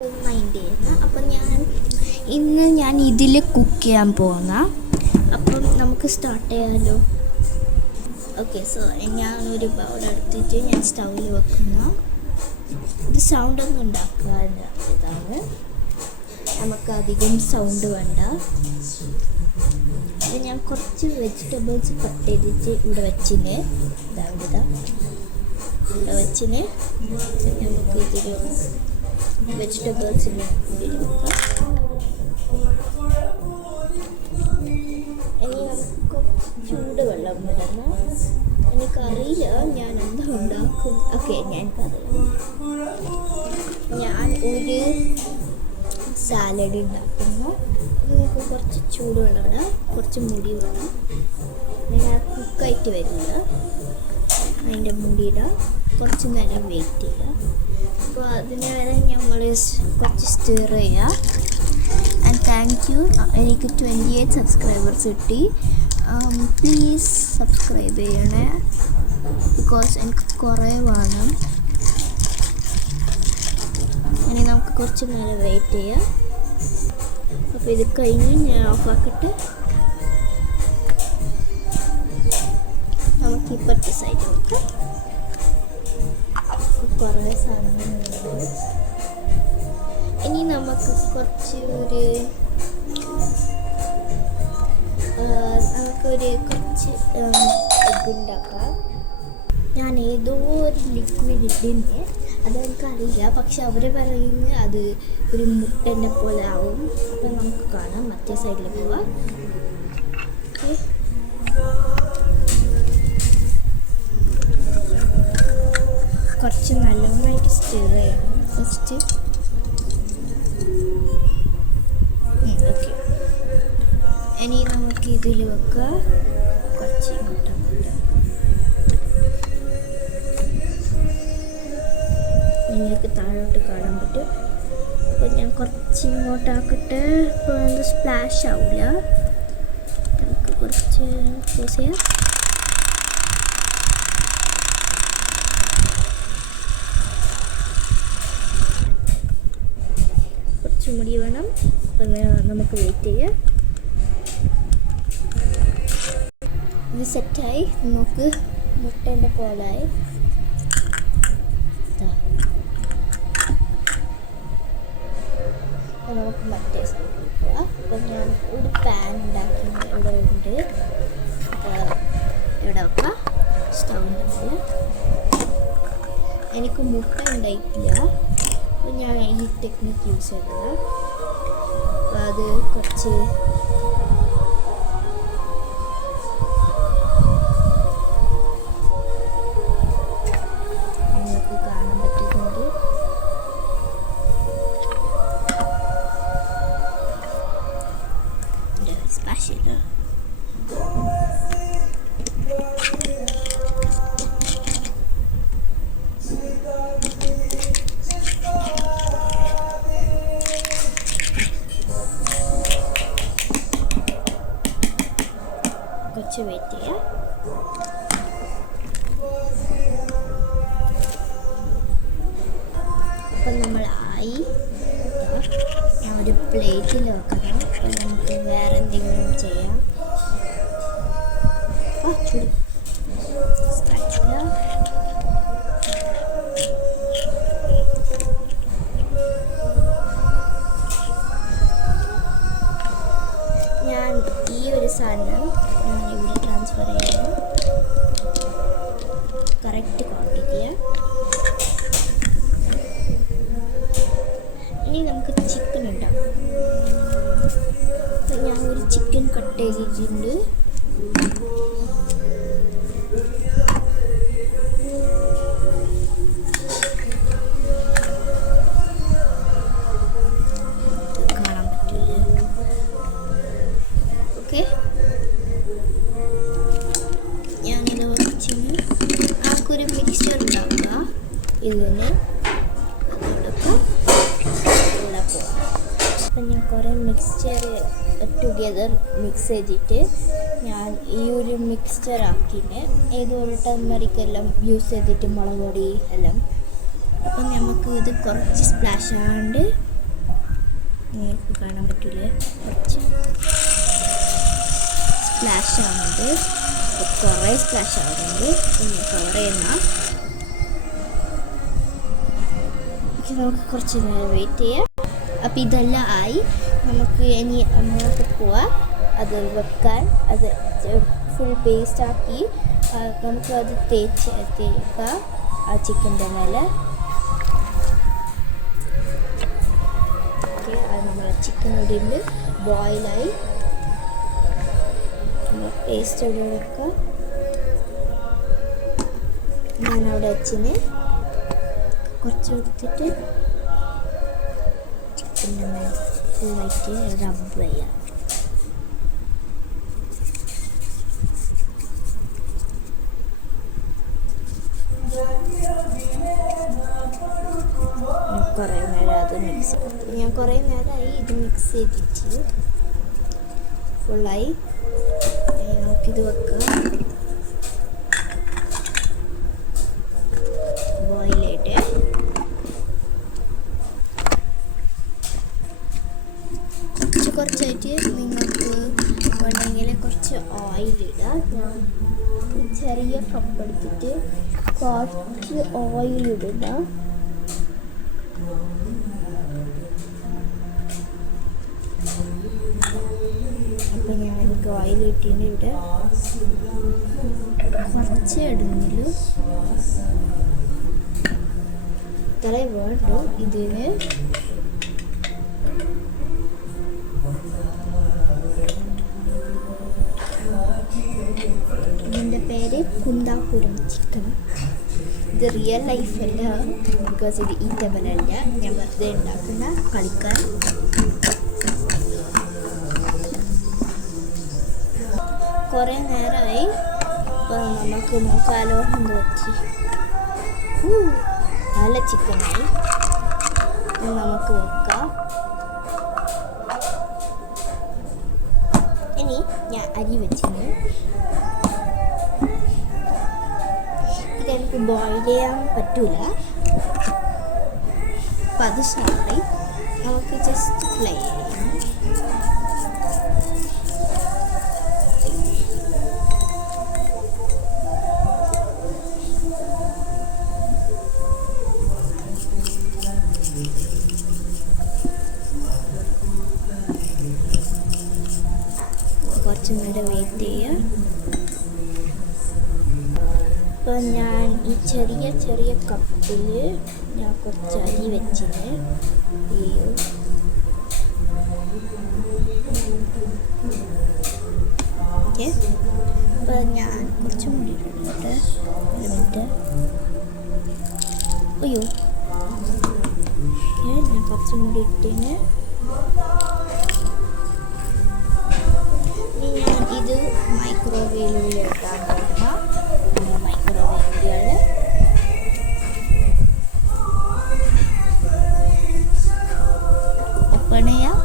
അപ്പം ഞാൻ ഇതിൽ കുക്ക് ചെയ്യാൻ പോകുന്ന. അപ്പം നമുക്ക് സ്റ്റാർട്ട് ചെയ്യാമല്ലോ. ഓക്കെ, സോ ഞാനൊരു ബൗൾ എടുത്തിട്ട് ഞാൻ സ്റ്റൗവിൽ വെക്കുന്ന. ഇത് സൗണ്ടൊന്നും ഉണ്ടാക്കാതെ ഇതാണ്, നമുക്ക് അധികം സൗണ്ട് വേണ്ട. അത് ഞാൻ കുറച്ച് വെജിറ്റബിൾസ് കട്ട് ചെയ്തിട്ട് ഇവിടെ വെച്ചിന്. ഇവിടെ വെച്ചിന് നമുക്ക് ഇതിൽ വെജിറ്റബിൾസിന് ഇനി നമുക്ക് ചൂടുവെള്ളം വിടണം. എനിക്കറിയില്ല ഞാൻ എന്താ ഉണ്ടാക്കും. ഓക്കെ, ഞാൻ ഒരു സാലഡ് ഉണ്ടാക്കുന്നു. നമുക്ക് കുറച്ച് ചൂടുവെള്ളം ഇടാം, കുറച്ച് മുടി വേണം. ഞാൻ കുക്കായിട്ട് വരില്ല, അതിൻ്റെ മുടിയിടാം, കുറച്ച് നേരം വെയിറ്റ് ചെയ്യുക. അപ്പോൾ അതിന് വരെ ഞങ്ങൾ കുറച്ച് സ്റ്റീർ ചെയ്യുക. ആൻഡ് താങ്ക് യു, എനിക്ക് 28 സബ്സ്ക്രൈബേഴ്സ് കിട്ടി. പ്ലീസ് സബ്സ്ക്രൈബ് ചെയ്യണേ, ബിക്കോസ് എനിക്ക് കുറേ വേണം. ഇനി നമുക്ക് കുറച്ച് നേരം വെയിറ്റ് ചെയ്യാം. അപ്പോൾ ഇത് കഴിഞ്ഞ് ഞാൻ ഓഫാക്കട്ടെ. നമുക്ക് ഇപ്പോഴത്തെ സൈഡ് നോക്കാം. കുറേ സാധനങ്ങളുണ്ട്. ഇനി നമുക്ക് കുറച്ച് കുറച്ച് എഗ്ഗ് ഉണ്ടാക്കാം. ഞാൻ ഏതോ ഒരു ലിക്വിഡ് ഇടുന്നേ, അതെനിക്കറിയില്ല, പക്ഷെ അവർ പറയുന്നത് അത് ഒരു മുട്ടേൻ്റെ പോലെ ആവും. അപ്പം നമുക്ക് കാണാം. മറ്റേ സൈഡിൽ പോവാം. ഓക്കെ, കുറച്ച് നല്ലോണമായിട്ട് സ്റ്റീർ ചെയ്യണം ഫസ്റ്റ്. ഓക്കെ, ഇനി നമുക്ക് ഇതിൽ വെക്കുക. കുറച്ച് ഇങ്ങോട്ട് നിങ്ങൾക്ക് താഴോട്ട് കാണാൻ പറ്റും. അപ്പോൾ ഞാൻ കുറച്ച് ഇങ്ങോട്ടാക്കട്ടെ. അപ്പോൾ അത് സ്പ്ലാഷ് ആവില്ല. നമുക്ക് കുറച്ച് ക്ലോസ് ചെയ്യാം. കുറച്ച് മുടി വേണം. അപ്പം നമുക്ക് വെയിറ്റ് ചെയ്യാം. ഇത് സെറ്റായി. നമുക്ക് മുട്ടേൻ്റെ പോലായി. നമുക്ക് മറ്റേ സൈഡിൽ പോവാം. അപ്പം ഞാൻ ഒരു പാൻ ഉണ്ടാക്കി ഇവിടെ ഉണ്ട്. ഇവിടെ വെക്കാം സ്റ്റൗവിൻ്റെ പോലെ. എനിക്ക് മുട്ട ഉണ്ടായിട്ടില്ല, അപ്പോൾ ഞാൻ ഈ ടെക്നിക്ക് യൂസ് ചെയ്തത്. അപ്പോൾ അത് കുറച്ച് നിങ്ങൾക്ക് കാണാൻ പറ്റുന്നുണ്ട്. Спасибо. കുറച്ച് വെയിറ്റ് ചെയ്യാം. അപ്പം നമ്മൾ ആയി. ഞാൻ ഒരു പ്ലേറ്റിൽ വെക്കണം. അപ്പം നമുക്ക് വേറെ എന്തെങ്കിലും ചെയ്യാം. ചൂട് സ്പാച്ചുല. ഞാൻ ഈ ഒരു സാധനം ഞാൻ ഇവിടെ ട്രാൻസ്ഫർ ചെയ്യുന്നു. കറക്റ്റ് ക്വാണ്ടിറ്റിയാണ്. ഇനി നമുക്ക് ചിക്കൻ ഉണ്ടാക്കാം. ഞാൻ ഒരു ചിക്കൻ കട്ട് ചെയ്തിട്ടുണ്ട്. കാണാൻ പറ്റില്ല. ഓക്കെ, ഞാനിത് വെച്ചിന് ആൾക്കൊരു മിക്സ്ചർ ഉണ്ടാക്കുക. ഇതിന് അതോടൊപ്പം ഇവിടെ പോകാം. അപ്പം ഞാൻ കുറേ മിക്സ്ചർ ടുഗെദർ മിക്സ് ചെയ്തിട്ട് ഞാൻ ഈ ഒരു മിക്സ്ചർ ആക്കിന്. ഏതൊരു ടർമറിക്കെല്ലാം യൂസ് ചെയ്തിട്ട് മുളക് പൊടി എല്ലാം. അപ്പം നമുക്ക് ഇത് കുറച്ച് സ്പ്ലാഷ് ആകാണ്ട് നിങ്ങൾക്ക് കാണാൻ പറ്റില്ലേ, കുറച്ച് സ്പ്ലാഷ് ആവുന്നുണ്ട്. കുറേ സ്പ്ലാഷ് ആവുന്നുണ്ട്. കവർ ചെയ്യുന്ന നമുക്ക് കുറച്ച് നേരം വെയിറ്റ് ചെയ്യാം. അപ്പോൾ ഇതെല്ലാം ആയി. നമുക്ക് ഇനി അങ്ങോട്ട് പോവാം, അത് വെക്കാൻ. അത് ഫുൾ പേസ്റ്റാക്കി നമുക്കത് തേക്കാം ആ ചിക്കൻ്റെ മേലെ. ഓക്കെ, അത് നമ്മളെ ചിക്കൻ ഇവിടെ ഉണ്ട്, ബോയിലായി. പേസ്റ്റ് ഇവിടെ വെക്കുക. ഞാനവിടെ വെച്ചിന് കുറച്ച് എടുത്തിട്ട് ചിക്കൻ്റെ മേലെ ഫുള്ളായിട്ട് റബ്ബ് ചെയ്യാം. കുറേ നേരം അത് മിക്സ് ഞാൻ കുറേ നേരമായി ഇത് മിക്സ് ചെയ്തിട്ട് ഫുള്ളായി. നമുക്കിത് വെക്കാം ബോയിലായിട്ട്. കുറച്ചായിട്ട് നിങ്ങൾക്ക് വേണമെങ്കിൽ കുറച്ച് ഓയിലിടാം. ചെറിയ കപ്പ് എടുത്തിട്ട് കുറച്ച് ഓയിലിടുക. അപ്പം ഞാൻ എനിക്ക് ഓയിലിട്ടിന് ഇവിടെ കുറച്ച് ഇടുന്നില്ല, ഇത്രേ വേണ്ടു ഇതിന്. ഇതിൻ്റെ പേര് കുന്താപുരം ചിക്കൻ. ഇത് റിയൽ ലൈഫല്ല, ബിക്കോസ് ഇത് ഈറ്റബിൾ അല്ല. ഞാൻ വെറുതെ ഉണ്ടാക്കുന്ന കളിക്കാൻ. കുറേ നേരമായി. അപ്പോൾ നമുക്ക് നോക്കാലോ എന്ന് വെച്ച്. നല്ല ചിക്കനായി. നമുക്ക് വെക്കാം. ഇനി ഞാൻ അരി വെച്ചിന്. ഇതെനിക്ക് ബോയിൽ ചെയ്യാൻ പറ്റൂല, അപ്പം അത് സോറി. നമുക്ക് ജസ്റ്റ് ഫ്രൈ ചെയ്യാം. കുറച്ച് നേരം വെയിറ്റ് ചെയ്യുക. അപ്പോൾ ഞാൻ ഈ ചെറിയ ചെറിയ കപ്പിൽ ഞാൻ കുറച്ച് അരി വെച്ചിന്. ഓക്കെ, അപ്പോൾ ഞാൻ കുറച്ചും കൂടി ഇട്ടിട്ട് ഒരു മിനിറ്റ്. അയ്യോ, ഓക്കെ, ഞാൻ കുറച്ചും കൂടി ഇട്ടിന്. ഞാൻ ഇത് മൈക്രോവേവിൽ ഇടാൻ പോകുന്ന മൈക്രോവേവുകൾ. ഓപ്പൺ ചെയ്യാം.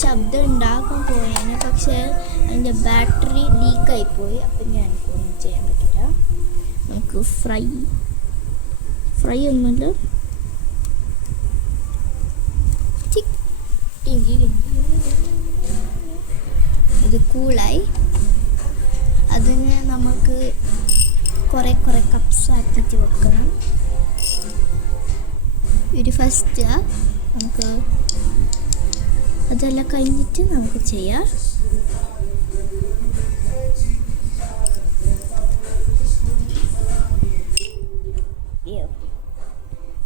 ശബ്ദം ഉണ്ടാക്കാൻ പോയേനെ, പക്ഷേ അതിൻ്റെ ബാറ്ററി ലീക്കായിപ്പോയി. അപ്പം ഞാൻ ഒന്നും ചെയ്യാൻ പറ്റില്ല. നമുക്ക് ഫ്രൈ ഒന്നുമില്ല. ഇത് കൂളായി. അതിന് നമുക്ക് കുറേ കപ്സ് ആക്കിയിട്ട് വെക്കണം. ഇത് ഫസ്റ്റ് നമുക്ക് അതെല്ലാം കഴിഞ്ഞിട്ട് നമുക്ക് ചെയ്യാം.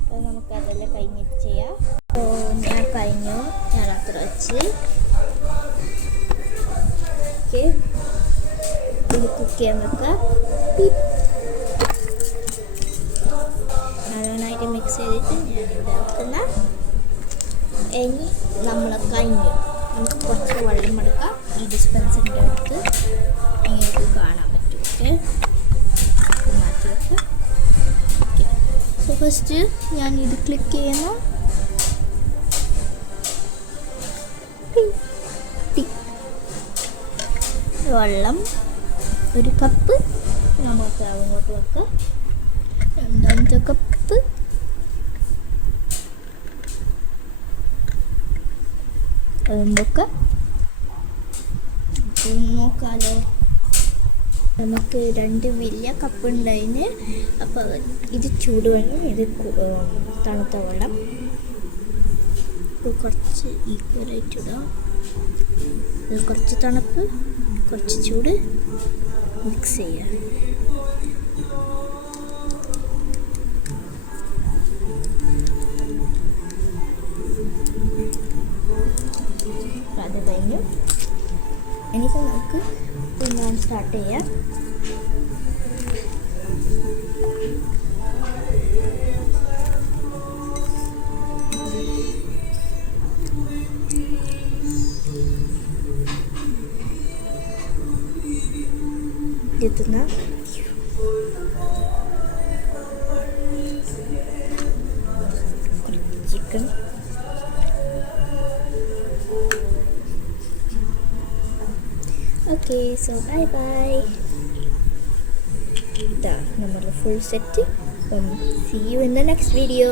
അപ്പോൾ നമുക്കതെല്ലാം കഴിഞ്ഞിട്ട് ചെയ്യാം. അപ്പോൾ ഞാൻ കഴിഞ്ഞു, ഞാൻ അത്ര വെച്ച്. ഓക്കെ, ഇത് കുക്ക് ചെയ്യാൻ വെക്കുക. നന്നായിട്ട് മിക്സ് ചെയ്തിട്ട് ഞാൻ ഉണ്ടാക്കുന്ന. ഇനി നമ്മൾ കഴിഞ്ഞു. നമുക്ക് കുറച്ച് വെള്ളം എടുക്കാം. ഈ ഡിസ്പെൻസറിൻ്റെ അടുത്ത് നിങ്ങൾക്ക് കാണാൻ പറ്റും. ഓക്കെ, മാറ്റി വെക്കാം. ഓക്കെ, സോ ഫസ്റ്റ് ഞാൻ ഇത് ക്ലിക്ക് ചെയ്യുന്നു. വെള്ളം ഒരു കപ്പ് നമുക്ക് അങ്ങോട്ട് വെക്കാം. രണ്ടാമത്തെ കപ്പ് വെക്കാം. നോക്കാലോ, നമുക്ക് 2 വലിയ കപ്പ് ഉണ്ടായിന്. അപ്പോൾ ഇത് ചൂടുവെള്ളം, ഇത് തണുത്ത വെള്ളം. കുറച്ച് ഈക്വലായിട്ട് ഇടാം. ഇത് കുറച്ച് തണുപ്പ്, കുറച്ച് ചൂട് മിക്സ് ചെയ്യാം. അത് കഴിഞ്ഞു. എനിക്ക് നമുക്ക് ഞാൻ സ്റ്റാർട്ട് ചെയ്യാം. ഇതെത്തുന്ന chicken. Okay, so bye. That's number full set. See you in the next video.